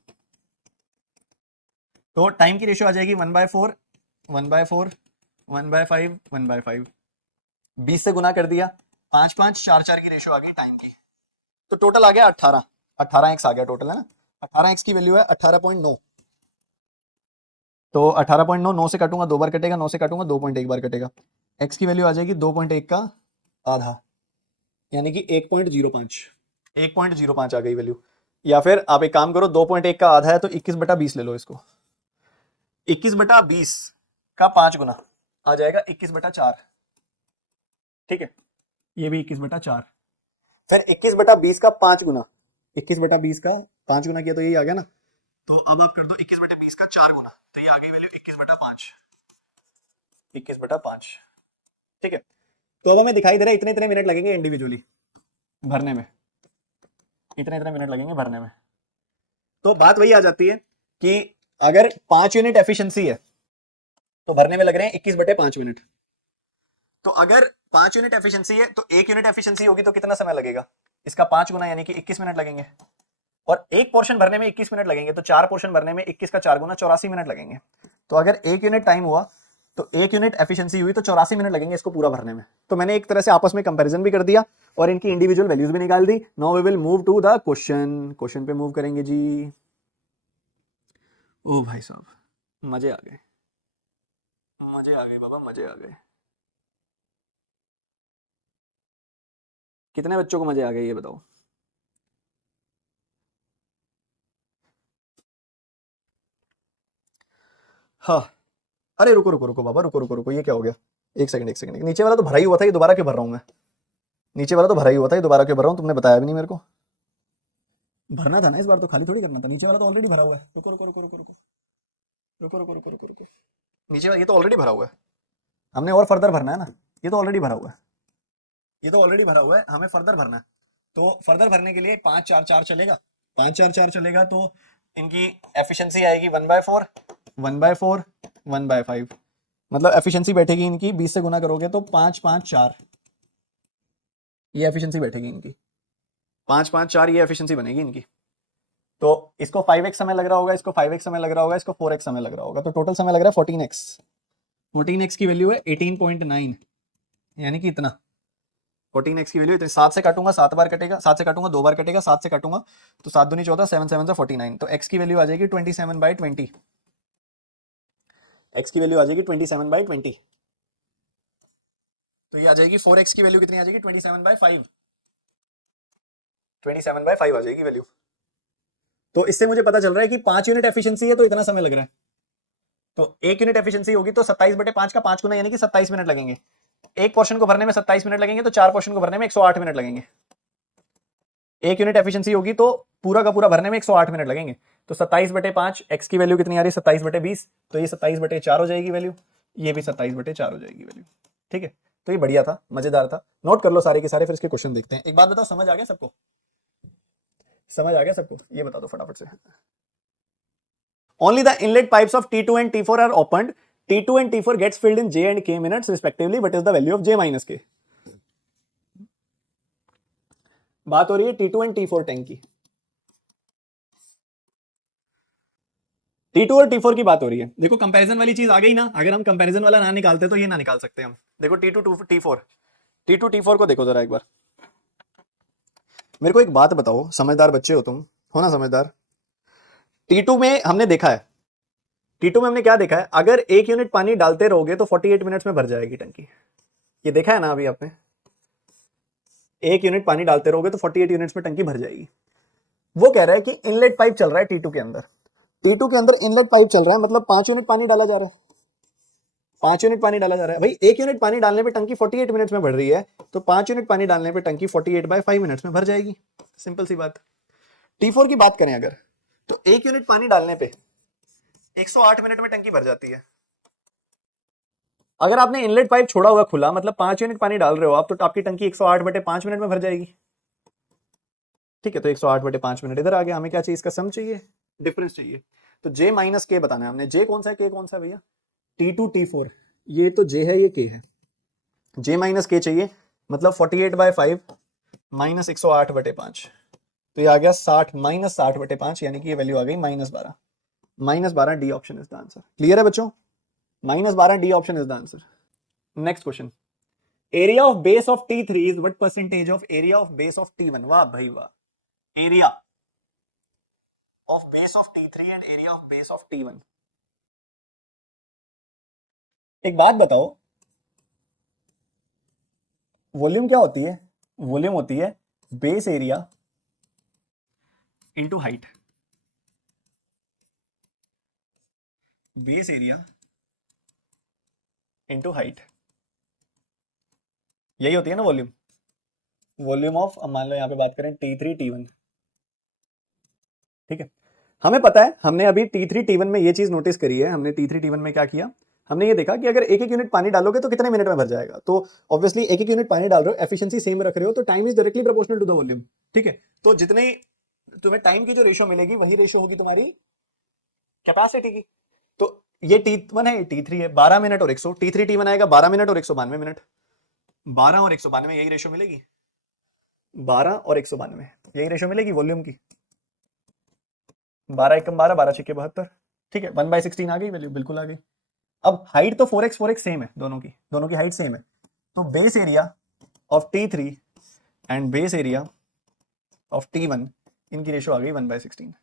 तो टाइम की रेशियो आ जाएगी 1/4 1/4 1/5 1/5, 20 से गुना कर दिया, 5 5 4 4 की रेशियो आ गई टाइम की, तो टोटल आ गया 18, 18x आ गया टोटल, है ना। 18x की वैल्यू है 18.9, तो 18.9, 9 से काटूंगा 2 बार कटेगा, 9 से काटूंगा 2.1 बार कटेगा, x की वैल्यू आ जाएगी 2.1 का आधा, यानी कि 1.05, 1.05 आ गई वैल्यू। या फिर आप एक काम करो, 2.1 का आधा है तो 21/20 ले लो इसको, 21/20 का 5 गुना आ जाएगा 21/4, ठीक है। ये भी 21/4, फिर 21/20 का 5 गुना, 21/20 का 5 गुना किया तो यही आ गया ना। तो अब आप कर दो 21/20 का 4 गुना, तो ये आ गई वैल्यू 21/5, 21/5, ठीक है। तो अब हमें दिखाई दे रहा है इतने इतने मिनट लगेंगे इंडिविजुअली भरने में, इतने इतने मिनट लगेंगे भरने में। तो बात वही आ जाती है कि अगर 5 यूनिट एफिशिएंसी है तो भरने में लग रहे हैं 21/5 मिनट। तो अगर 5 यूनिट एफिशिएंसी है तो 1 यूनिट एफिशिएंसी होगी तो कितना समय लगेगा? इसका 5 गुना, यानी कि 21 मिनट लगेंगे, और एक पोर्शन भरने में 21 मिनट लगेंगे, तो 4 पोर्शन भरने में 21 का 4 गुना 84 मिनट लगेंगे। तो अगर 1 यूनिट टाइम हुआ तो 1 यूनिट एफिशिएंसी हुई तो 84 मिनट लगेंगे इसको पूरा भरने में। तो मैंने एक तरह से आपस में कंपैरिजन भी कर दिया और इनकी इंडिविजुअल वैल्यूज भी निकाल दी। Now we will move to the question. Question पे मूव करेंगे जी। ओ भाई साहब, मजे आ गए, मजे आ गए बाबा, मजे आ गए। कितने बच्चों को मजे आ गए ये बताओ? हाँ, अरे रुको रुको रुको बाबा, रुको रुको रुको, ये क्या हो गया? एक सेकंड एक सेकंड, नीचे वाला तो भरा ही हुआ था, ये दोबारा क्यों भर रहा हूँ मैं? नीचे वाला तो भरा ही हुआ था, ये दोबारा क्यों भर रहा हूँ? तुमने बताया भी नहीं मेरे को। भरना था ना इस बार, तो खाली थोड़ी करना था। नीचे वाला तो ऑलरेडी भरा हुआ है। रुको रुको रुको रुको रुको रुको रुको रुको रुको रुको, नीचे वाला ये तो ऑलरेडी भरा हुआ है, हमने और फर्दर भरना है ना। ये तो ऑलरेडी भरा हुआ है, ये तो ऑलरेडी भरा हुआ है, हमें फर्दर भरना है। तो फर्दर भरने के लिए 5 4 4 चलेगा, 5 4 4 चलेगा, तो इनकी एफिशिएंसी आएगी 1/4, 1/4, 1/5। मतलब एफिशिएंसी बैठेगी इनकी, 20 से गुना करोगे तो 5 5 4, ये एफिशिएंसी बैठेगी इनकी। 5 5 4 ये एफिशिएंसी बनेगी इनकी। तो इसको 5x समय लग रहा होगा, इसको 5x समय लग रहा होगा, इसको 4x समय लग रहा होगा, तो टोटल समय लग रहा है 14x। 14x की वैल्यू है 18.9, यानी कि इतना। 14x की वैल्यू इतनी। 7 से काटूंगा 7 बार कटेगा, 7 से काटूंगा 2 बार कटेगा, 7 से काटूंगा तो 7 दूनी 14, 7 7 से 49, तो x की वैल्यू आ जाएगी 27/20। x की वैल्यू आ जाएगी 27/20। तो ये आ जाएगी 4x की वैल्यू कितनी आ जाएगी? 27/5, 27/5 आ जाएगी वैल्यू। तो इससे मुझे पता चल रहा है कि 5 यूनिट एफिशिएंसी है तो इतना समय लग रहा है। तो 1 यूनिट एफिशिएंसी होगी तो 27/5 का 5 गुना, यानी कि 27 मिनट लगेंगे। एक पोर्शन को भरने में 27 मिनट लगेंगे, तो 4 पोर्शन को भरने में 108 मिनट लगेंगे। 1 यूनिट एफिशिएंसी होगी तो पूरा का पूरा भरने में 108 मिनट लगेंगे। तो 27/5, एक्स की वैल्यू कितनी आ रही है? 27/20, तो ये 27/4 हो जाएगी वैल्यू, ये भी 27/4 हो जाएगी वैल्यू। ठीक है, तो ये बढ़िया था, मजेदार था। नोट कर लो सारे के सारे, फिर इसके क्वेश्चन देखते हैं। एक बात बताओ, समझ आ गया सबको? समझ आ गया सबको? ये बता दो फटाफट से। Only the inlet pipes of T2 and T4 are opened. T2 and T4 gets filled in J and K minutes respectively. What is the value of J minus K? बात हो रही है T2 and T4 टैंक की। T2 और T4 की बात हो रही है। देखो कंपैरिजन वाली चीज आ गई ना, अगर हम कंपैरिजन वाला ना निकालते तो ये ना निकाल सकते हम। देखो T2 T4 को देखो जरा एक बार। मेरे को एक बात बताओ, समझदार बच्चे हो तुम, हो ना समझदार? T2 में हमने देखा है, T2 में हमने क्या देखा है? अगर 1 यूनिट पानी डालते रहोगे तो 48 मिनट्स में भर जाएगी टंकी। ये देखा है ना अभी आपने? 1 यूनिट पानी डालते रहोगे तो 48 यूनिट्स में टंकी भर जाएगी। वो कह रहा है कि इनलेट पाइप चल रहा है T2 के अंदर, T2 के अंदर इनलेट पाइप चल रहा है, मतलब 5 यूनिट पानी डाला जा रहा है, 5 यूनिट पानी डाला जा रहा है। भाई 1 यूनिट पानी डालने पे टंकी 48 मिनट्स में भर रही है, तो 5 यूनिट पानी डालने पे टंकी 48/5 मिनट्स में भर जाएगी। सिंपल सी बात। T4 की बात करें अगर, तो 1 यूनिट पानी डालने पे 108 मिनट में टंकी भर जाती है। अगर आपने इनलेट पाइप छोड़ा हुआ खुला, मतलब 5 यूनिट पानी डाल रहे हो आप, तो आपकी टंकी 108/5 मिनट में भर जाएगी। ठीक है, तो 108/5 मिनट इधर आ गया। हमें क्या चाहिए? इसका सम चाहिए, डिफरेंस चाहिए। तो J माइनस के बताना है हमने। J कौन सा है, K कौन सा है भैया? T2 T4, ये तो J है, ये K है। J माइनस के चाहिए, मतलब 48/5 माइनस 108/5, तो ये आ गया 60 माइनस 60/5, यानी कि ये वैल्यू आ गई -12। -12 D option is the answer. Clear है बच्चों? -12 D option is the answer. Next question, area of base of T3 is what percentage of area of base of T1? वाह भाई वाह, area of base of T3 and area of base of T1। एक बात बताओ, volume क्या होती है? Volume होती है base area into height. Base area into height, यही होती है ना वॉल्यूम। वॉल्यूम ऑफ, मान लो यहां पे बात करें T3 T1, ठीक है। हमें पता है, हमने अभी T3 T1 में ये चीज नोटिस करी है। हमने T3 T1 में क्या किया? हमने ये देखा कि अगर एक एक यूनिट पानी डालोगे तो कितने मिनट में भर जाएगा। तो ऑब्वियसली एक एक यूनिट पानी डाल रहे हो, एफिशिएंसी सेम रख रहे हो, तो time is directly proportional to the volume. ठीक है, तो जितने तुम्हें टाइम की जो रेशियो मिलेगी वही रेशियो होगी तुम्हारी कैपेसिटी की। तो ये T1 है, ये T3 है, 12 मिनट और 100। T3 T1 आएगा 12 मिनट और 192 मिनट, 12 और 192, यही रेशियो मिलेगी। 12 और 192 यही रेशियो मिलेगी वॉल्यूम की। 12 एकम 12, 12 छक्के 72। ठीक है, 1/16 आ गई वैल्यू, बिल्कुल आ गई। अब हाइट तो 4x सेम है, दोनों की हाइट सेम है। तो base area of T3 and base area of T1, इनकी रेशियो आ गई 1/16।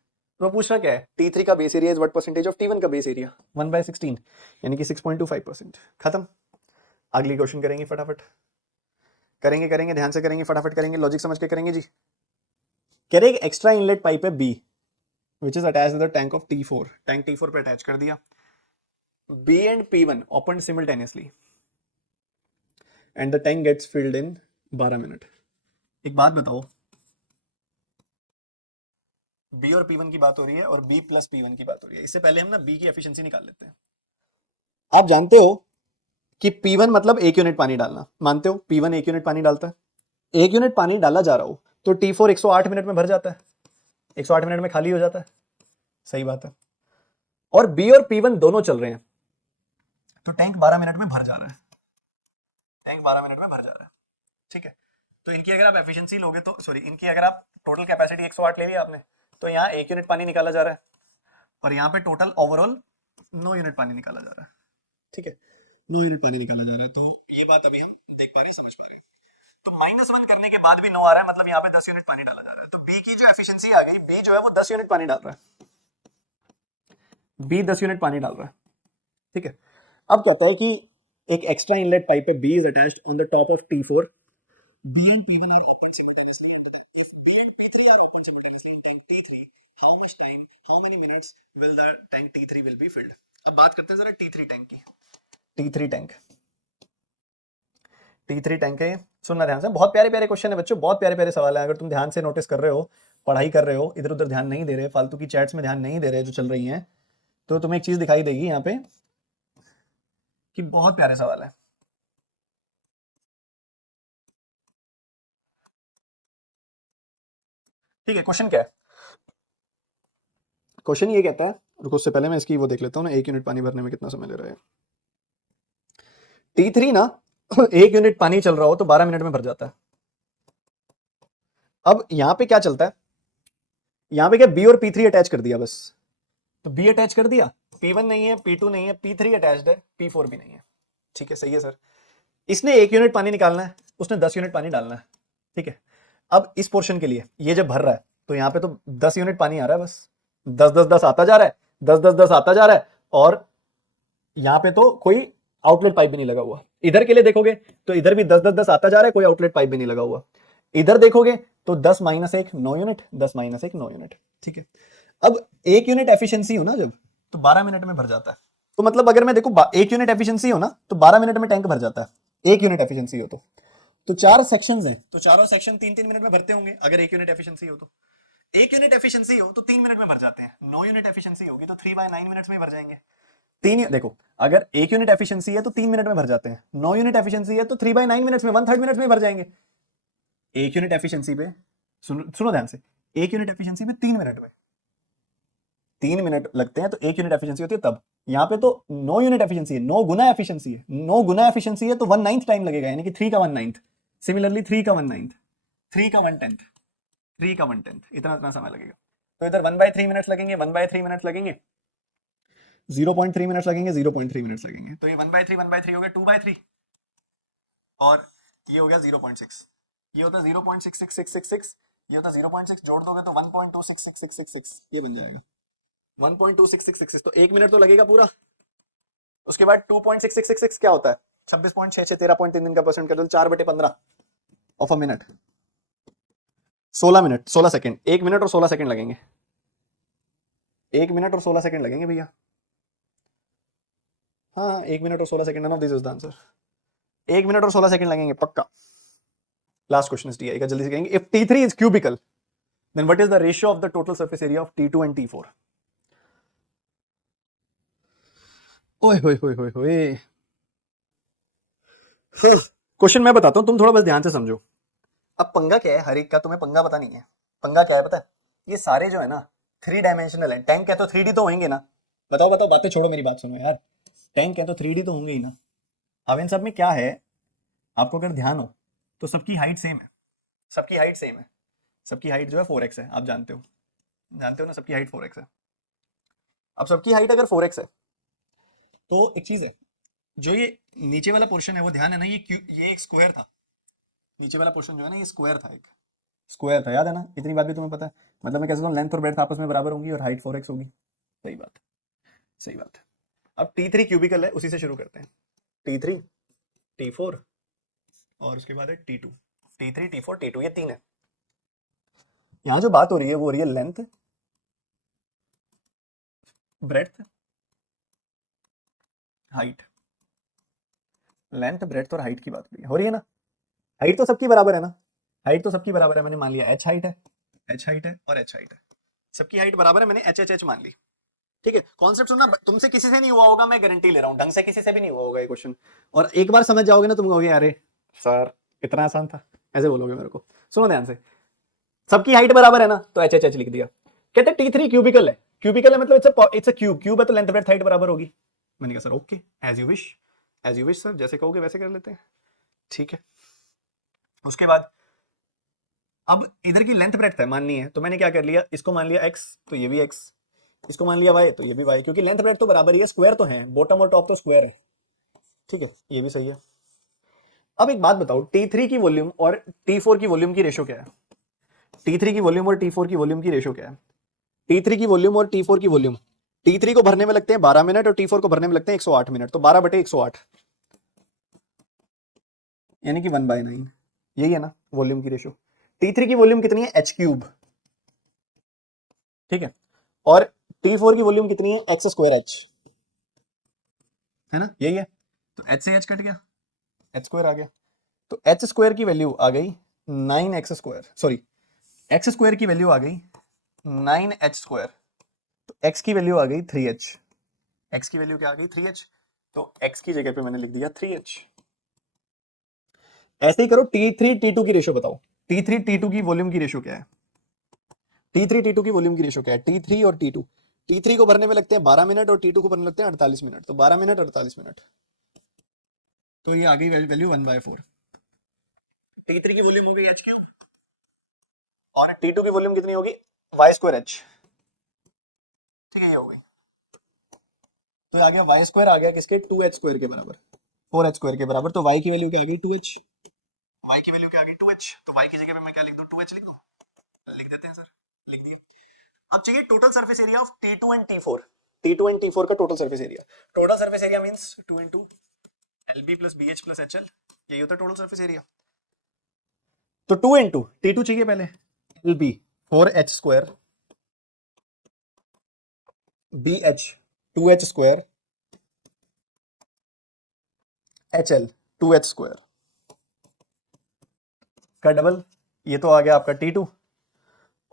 तो पूछ रहा क्या है? T3 का base area is what percentage of T1 का बेस एरिया? 1/16, यानी कि 6.25%। खत्म। अगली क्वेश्चन करेंगे फटाफट, करेंगे ध्यान से करेंगे, फटाफट करेंगे, लॉजिक समझ के करेंगे जी। कह रहे एक एक्स्ट्रा इनलेट पाइप है B, which is attach to the tank of T4। Tank T4 पे अटैच कर दिया। B and P1 opened simultaneously and the tank gets filled in 12 minute. एक बात बताओ, B और P1 की बात हो रही है और B प्लस P1 की बात हो रही है। इससे पहले हम ना B की एफिशिएंसी निकाल लेते हैं। आप जानते हो कि P1 मतलब 1 यूनिट पानी डालना, मानते हो P1 1 यूनिट पानी डालता है, 1 यूनिट पानी डाला जा रहा हो तो T4 108 मिनट में भर जाता है, 108 मिनट में खाली हो जाता है। सही बात है। और B और P1 दोनों चल रहे हैं तो टैंक 12 मिनट में भर जा रहा है, टैंक 12 मिनट में भर जा रहा है। ठीक है, तो इनकी अगर आप एफिशिएंसी लोगे तो सॉरी, इनकी अगर आप टोटल कैपेसिटी 108 ले लिया आपने, तो यहाँ 1 यूनिट पानी निकाला जा रहा है और यहाँ पे टोटल ओवरऑल 9 यूनिट पानी निकाला जा रहा है। ठीक है, 9 यूनिट पानी निकाला जा रहा है। तो ये बात अभी हम देख पा रहे हैं, समझ पा रहे हैं। तो -1 करने के बाद भी 9 आ रहा है, मतलब यहाँ पे 10 यूनिट पानी डाला जा रहा है। तो बी की जो एफिशिएंसी आ गई, बी जो है वो 10 यूनिट पानी डाल रहा है, बी 10 यूनिट पानी डाल रहा है। ठीक है, अब कहता है कि एक एक्स्ट्रा इनलेट पाइप है, B is attached on the top of T4, B and P1 are opened simultaneously. If B and P3 are opened simultaneously in tank T3, how much time, how many minutes will the tank T3 will be filled? अब बात करते हैं जरा T3 tank की। T3 tank, T3 tank है, सुनना ध्यान से, बहुत प्यारे प्यारे क्वेश्चन है बच्चों, बहुत प्यारे प्यारे सवाल है। अगर तुम ध्यान से नोटिस कर रहे हो, पढ़ाई कर रहे हो, इधर उधर ध्यान नहीं दे रहे, फालतू की चैट्स में ध्यान नहीं दे रहे जो चल रही हैं, तो तुम्हें एक चीज दिखाई देगी यहाँ पे कि बहुत प्यारे सवाल है। ठीक है, क्वेश्चन क्या है? क्वेश्चन ये कहता है, रुको उससे पहले मैं इसकी वो देख लेता हूँ ना, 1 यूनिट पानी भरने में कितना समय ले रहा है। T3 ना 1 यूनिट पानी चल रहा हो तो 12 मिनट में भर जाता है। अब यहां पे क्या चलता है, यहां पे क्या B और P3 अटैच कर दिया बस, तो B अटैच कर दिया, P1 नहीं है, P2 नहीं है, P3 अटैच्ड है, P4 भी नहीं है। ठीक है, सही है सर। इसने 1 यूनिट पानी निकालना है, उसने 10 यूनिट पानी डालना है। ठीक है, अब इस पोर्शन के लिए ये जब भर रहा है तो यहाँ पे तो 10 यूनिट पानी आ रहा है, बस 10 10 10 आता जा रहा है, 10 10 10 आता जा रहा है, और यहाँ पे तो कोई आउटलेट पाइप भी नहीं लगा हुआ। इधर के लिए देखोगे तो इधर भी 10 10 10 आता जा रहा है, कोई आउटलेट पाइप भी नहीं लगा हुआ। इधर देखोगे तो 10 - 1 9 यूनिट, 10 - 1 9 यूनिट। ठीक है, अब 1 यूनिट एफिशिएंसी हो ना जब, तो 12 मिनट में भर जाता है। तो मतलब अगर मैं देखो 1 यूनिट एफिशिएंसी हो ना तो 12 मिनट में टैंक भर जाता है, 1 यूनिट एफिशिएंसी हो तो 4 सेक्शंस हैं, तो चारों सेक्शन 3 3 मिनट में भरते होंगे अगर 1 यूनिट एफिशिएंसी हो तो। 1 यूनिट एफिशिएंसी हो तो 3 मिनट में भर जाते हैं, 9 यूनिट एफिशिएंसी होगी तो 3/9 मिनट्स में भर जाएंगे। देखो, अगर 1 यूनिट एफिशिएंसी है तो 3 मिनट में भर जाते हैं, 9 यूनिट एफिशिएंसी है तो 3/9 मिनट्स में, 1/3 मिनट्स में भर जाएंगे। 1 यूनिट एफिशिएंसी पे सुनो ध्यान से, 1 यूनिट एफिशिएंसी पे 3 मिनट में, 3 मिनट लगते हैं तो 1 यूनिट एफिशिएंसी होती है तब। यहाँ पे तो 9 यूनिट एफिशिएंसी है, 9 गुना एफिशिएंसी है, 9 गुना एफिशिएंसी है तो 1/9 टाइम लगेगा, यानी कि 3 का 1/9। सिमिलरली 3 का 1/9, 3 का 1/10, 3 का 1/10, इतना इतना समय लगेगा। तो इधर 1/3 मिनट्स लगेंगे, 1/3 मिनट्स लगेंगे, 0.3 मिनट्स लगेंगे, 0.3 मिनट्स लगेंगे। तो ये 1/3 हो गया 2/3, और ये हो गया 0.6, ये होता है 0.66666, ये होता है 0.6, जोड़ दोगे तो 1.266666, ये बन जाएगा 1.266666। तो 1 मिनट तो लगेगा पूरा। उसके बाद 2.6666 क्या होता है, 26.66, 13.3 दिन का परसेंट कर दो, 4/15 of a minute, 16 minute 16 second, 1 minute और 16 सेकंड लगेंगे, 1 मिनट और 16 सेकंड लगेंगे भैया। हाँ, 1 मिनट और 16 second, none of this is the answer. 1 minute और 16 सेकंड लगेंगे पक्का। लास्ट क्वेश्चन डी आएगा, जल्दी से कहेंगे। If T3 is cubical then what is the ratio of the total surface area of T2 and T4? ओए होए होए होए होए, क्वेश्चन मैं बताता हूं, तुम थोड़ा बस ध्यान से समझो। अब पंगा क्या है, हर एक का तुम्हें पंगा पता नहीं है। पंगा क्या है पता है, ये सारे जो है ना 3 डायमेंशनल है। टैंक है तो 3D तो होंगे ना, बताओ बताओ, बातें छोड़ो, मेरी बात सुनो यार। टैंक है तो 3D तो होंगे ही ना। अब इन सब में क्या है, आपको अगर ध्यान हो तो सबकी हाइट सेम है, सबकी हाइट सेम है, सबकी हाइट जो है 4x है, आप जानते हो, जानते हो ना, सबकी हाइट 4x है। अब सबकी हाइट अगर 4x है तो एक चीज है, जो ये नीचे वाला पोर्शन है वो ध्यान है ना, ये एक स्क्वायर था, नीचे वाला पोर्शन जो है ना ये स्क्वायर था, एक स्क्वायर था, याद है ना, इतनी बात भी तुम्हें पता है। मतलब मैं कैसे हूँ, लेंथ और ब्रेड्थ आपस में बराबर होंगी और हाइट 4x होगी। सही बात, सही बात है। अब T3 क्यूबिकल है, उसी से शुरू करते हैं। T3 T4 और उसके बाद है T2, T3 T4 T2, ये 3 है। यहां जो बात हो रही है वो हो रही है length, breadth height, length breadth और हाइट की बात हो रही है ना। हाइट तो सबकी बराबर है ना, हाइट तो सबकी बराबर है। मैंने मान लिया एच हाइट है, एच हाइट है और एच हाइट है, सबकी हाइट बराबर है, मैंने एच एच एच मान ली। ठीक है, कॉन्सेप्ट सुनना, तुमसे किसी से नहीं हुआ होगा, मैं गारंटी ले रहा हूं, ढंग से किसी से भी नहीं हुआ होगा ये क्वेश्चन। और एक बार समझ जाओगे ना, तुम कहोगे अरे सर इतना आसान था, ऐसे बोलोगे मेरे को। सुनो ध्यान से, सबकी हाइट बराबर है ना, तो एच एच एच लिख दिया। कहते टी थ्री क्यूबिकल है, क्यूबिकल है मतलब इट्स अ क्यूब, क्यूब है तो लेंथ ब्रेड्थ हाइट बराबर होगी। मैंने कहा sir okay, as you wish, as you wish sir, जैसे कहोगे वैसे कर लेते हैं। ठीक है, उसके बाद अब इधर की लेंथ ब्रेड्थ है माननी है, तो मैंने क्या कर लिया, इसको मान लिया x तो ये भी x, इसको मान लिया y तो ये भी y, क्योंकि लेंथ ब्रेड्थ तो बराबर ही है, स्क्वायर तो है, बॉटम और टॉप तो स्क्वायर है। ठीक है, ये भी सही है। अब एक बात बताओ, T3 की वॉल्यूम और T4 की वॉल्यूम की रेशो क्या है? T3 की वॉल्यूम और T4 की वॉल्यूम की रेशो क्या है? T3 की वॉल्यूम और T4 की वॉल्यूम, T3 को भरने में लगते हैं 12 मिनट और T4 को भरने में लगते हैं 108 मिनट, तो 12/108 यानी कि 1/9, यही है ना वॉल्यूम की रेशो। T3 की वॉल्यूम कितनी है, h क्यूब। ठीक है, और T4 की वॉल्यूम कितनी है, x स्क्वायर h, है ना, यही है। तो h से h कट गया, h स्क्वायर आ गया, तो h स्क्वायर की वैल्यू आ गई 9x square, sorry x square की वैल्यू आ गई 9h स्क्वायर, तो x की वैल्यू आ गई 3h, x की वैल्यू क्या आ गई 3h, तो x की जगह पे मैंने लिख दिया 3h। ऐसे ही करो, T3 T2 की रेशो बताओ, T3 T2 की वॉल्यूम की रेशो क्या है, T3 T2 की वॉल्यूम की रेशो क्या है, T3 और T2, T3 को भरने में लगते हैं 12 मिनट और T2 को भरने लगते हैं 48 मिनट, तो 12 मिनट 48 मिनट, तो ये आ गई वैल्यू 1/4। T3 की वॉल्यूम हो गई h क्यूब और T2 की वॉल्यूम कितनी होगी, y स्क्वायर h। ठीक है, ये हो गई, तो ये आ गया y स्क्वायर आ गया किसके, 2h स्क्वायर के बराबर, 4h स्क्वायर के बराबर, तो y की वैल्यू क्या आ गई 2h, y की वैल्यू क्या आ गई 2h, तो y की जगह पे मैं क्या लिख दूं, 2h लिख दूं, लिख देते हैं सर, लिख दिए। अब चाहिए total surface area of T2 and T4, T2 and T4 का total surface area, total surface area means 2 into LB plus BH plus HL, यही होता है टोटल सरफेस एरिया। तो 2 into T2 चाहिए पहले, LB 4h square, BH 2h square, HL 2h square का double, ये तो आ गया आपका T2,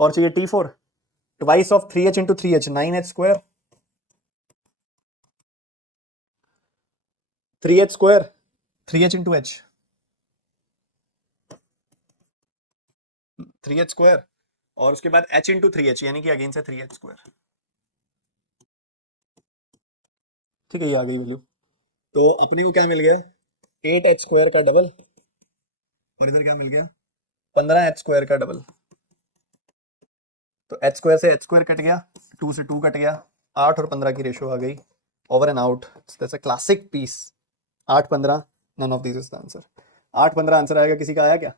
और चाहिए T4, twice of 3h into 3h 9h square, 3h square 3h into h 3h square, और उसके बाद h इंटू 3h यानी कि अगेन से 3h स्क्वायर। ठीक है, ये आ गई वैल्यू, तो अपने को क्या मिल गया, 8h स्क्वायर का डबल, और इधर क्या मिल गया 15h स्क्वायर का डबल, तो h स्क्वायर से h स्क्वायर कट गया, 2 से 2 कट गया, 8 और 15 की रेशो आ गई, over and out, that's a classic piece. 8 15, none of this is the answer, 8 15 answer आएगा, किसी का आया क्या?